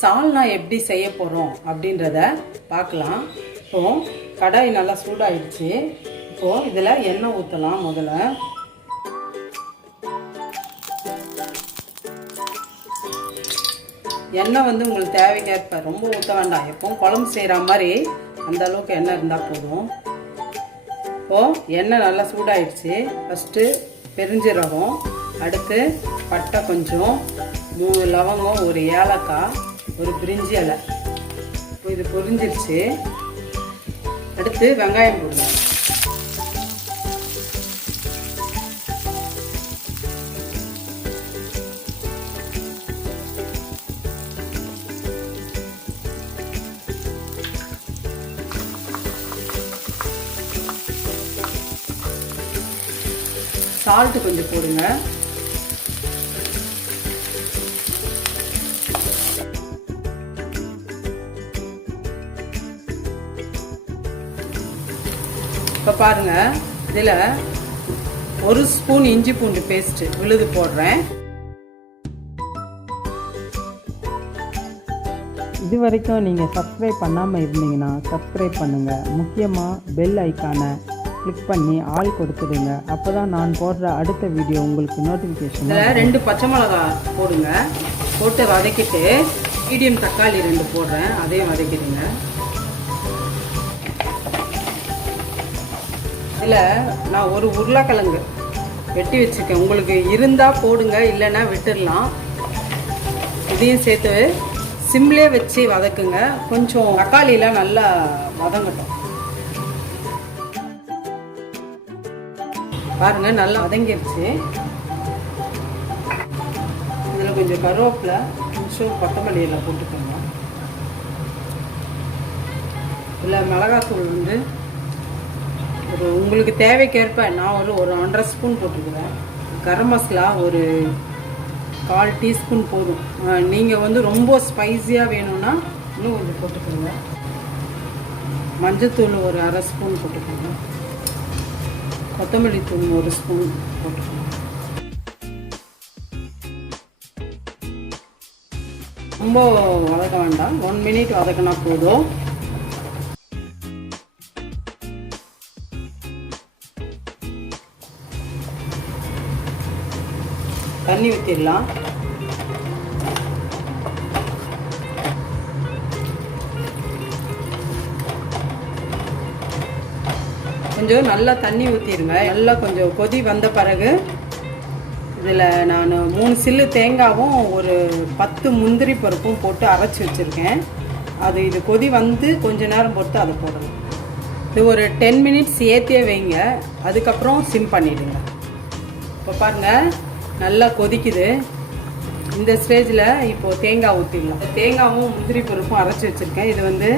சால்னா எப்படி செய்ய போகிறோம் அப்படின்றத பார்க்கலாம். இப்போது கடாய் நல்லா சூடாயிடுச்சு. இப்போது இதில் எண்ணெய் ஊற்றலாம். முதல்ல எண்ணெய் வந்து உங்களுக்கு தேவைக்கேற்ப, ரொம்ப ஊற்ற வேண்டாம். எப்போவும் குழம்பு செய்கிற மாதிரி அந்த அளவுக்கு எண்ணெய் இருந்தால் போதும். இப்போது எண்ணெய் நல்லா சூடாயிடுச்சு. ஃபஸ்ட்டு பெருஞ்சீரகம், அடுத்து பட்டை கொஞ்சம், 3 லவங்கம், ஒரு ஏலக்காய், ஒரு பிரிஞ்சி இலை. இப்போ இது பொரிஞ்சிருச்சு. அடுத்து வெங்காயம் போடுங்க. சால்ட்டு கொஞ்சம் போடுங்க. இப்போ பாருங்கள், இதில் 1 ஸ்பூன் இஞ்சி பூண்டு பேஸ்ட்டு விழுது போடுறேன். இது வரைக்கும் நீங்கள் சப்ஸ்கிரைப் பண்ணாமல் இருந்தீங்கன்னா சப்ஸ்கிரைப் பண்ணுங்கள். முக்கியமாக பெல் ஐக்கானை கிளிக் பண்ணி ஆல் கொடுத்துடுங்க. அப்போ தான் நான் போடுற அடுத்த வீடியோ உங்களுக்கு நோட்டிஃபிகேஷன். இதில் 2 பச்சை மிளகா போடுங்க. போட்டு வதக்கிட்டு மீடியம் தக்காளி 2 போடுறேன், அதையும் வதக்கிடுங்க. இதில் நான் ஒரு உருளைக்கிழங்கு வெட்டி வச்சுருக்கேன். உங்களுக்கு இருந்தால் போடுங்க, இல்லைன்னா விட்டுடலாம். இதையும் சேர்த்து சிம்லேயே வச்சு வதக்குங்க. கொஞ்சம் தக்காளியெலாம் நல்லா வதங்கட்டும். பாருங்கள், நல்லா வதங்கிடுச்சு. இதில் கொஞ்சம் கருவேப்பிலை, கொஞ்சம் கொத்தமல்லி எல்லாம் போட்டுக்கோங்க. இதில் மிளகாத்தூள் வந்து ஒரு உங்களுக்கு தேவைக்கேற்ப நான் ஒரு 1.5 ஸ்பூன் போட்டுக்கிறேன். கரம் மசாலா ஒரு 1/4 டீஸ்பூன் போதும். நீங்கள் வந்து ரொம்ப ஸ்பைஸியாக வேணும்னா இன்னும் கொஞ்சம் போட்டுக்கோங்க. மஞ்சத்தூள் ஒரு 1/2 ஸ்பூன் போட்டுக்கோங்க. கொத்தமல்லி தூள் 1 ஸ்பூன் போட்டுக்கோங்க. ரொம்ப வதக்க வேண்டாம், 1 மினிட் வதக்கினா போதும். தண்ணி ஊற்றிடலாம். கொஞ்சம் நல்லா தண்ணி ஊற்றிடுங்க. நல்லா கொஞ்சம் கொதி வந்த பிறகு இதில் நான் 3 சில்லு தேங்காவும் ஒரு 10 முந்திரி பருப்பும் போட்டு அரைச்சி வச்சுருக்கேன். இது கொதி வந்து கொஞ்ச நேரம் பொறுத்து அதை போடணும். இது ஒரு 10 மினிட்ஸ் ஏற்றியே வைங்க. அதுக்கப்புறம் சிம் பண்ணிவிடுங்க. இப்போ பாருங்கள், நல்லா கொதிக்குது. இந்த ஸ்டேஜில் இப்போது தேங்காய் ஊற்றிடலாம். தேங்காவும் முந்திரி பருப்பும் அரைச்சி வச்சுருக்கேன். இது வந்து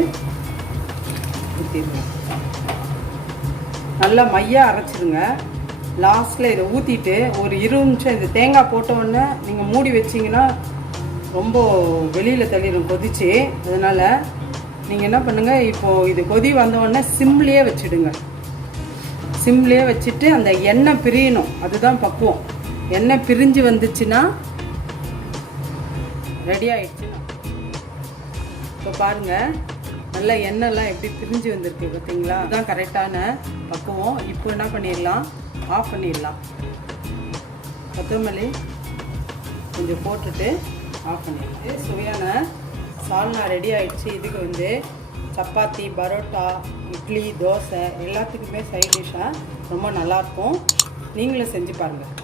ஊற்றிடுங்க. நல்லா மையாக அரைச்சிடுங்க. லாஸ்ட்டில் இதை ஊற்றிட்டு ஒரு 20 நிமிஷம் இந்த தேங்காய் போட்டோடனே நீங்கள் மூடி வச்சிங்கன்னா ரொம்ப வெளியில் தள்ளிடும் கொதிச்சு. அதனால் நீங்கள் என்ன பண்ணுங்கள், இப்போது இது கொதி வந்தோடனே சிம்லேயே வச்சுடுங்க. சிம்லேயே வச்சுட்டு அந்த எண்ணெய் பிரியணும், அதுதான் பக்குவம். எண்ணெய் பிரிஞ்சு வந்துச்சுன்னா ரெடி ஆகிடுச்சுன்னா. இப்போ பாருங்கள், நல்லா எண்ணெய்லாம் எப்படி பிரிஞ்சு வந்திருக்கு பார்த்தீங்களா? அதுதான் கரெக்டான பக்குவம். இப்போ என்ன பண்ணிடலாம், ஆஃப் பண்ணிடலாம். கொத்தமல்லி கொஞ்சம் போட்டுட்டு ஆஃப் பண்ணிடலாம். சுவையான சால்னா ரெடி ஆகிடுச்சு. இதுக்கு வந்து சப்பாத்தி, பரோட்டா, இட்லி, தோசை எல்லாத்துக்குமே சைட் டிஷ்ஷாக ரொம்ப நல்லாயிருக்கும். நீங்களும் செஞ்சு பாருங்கள்.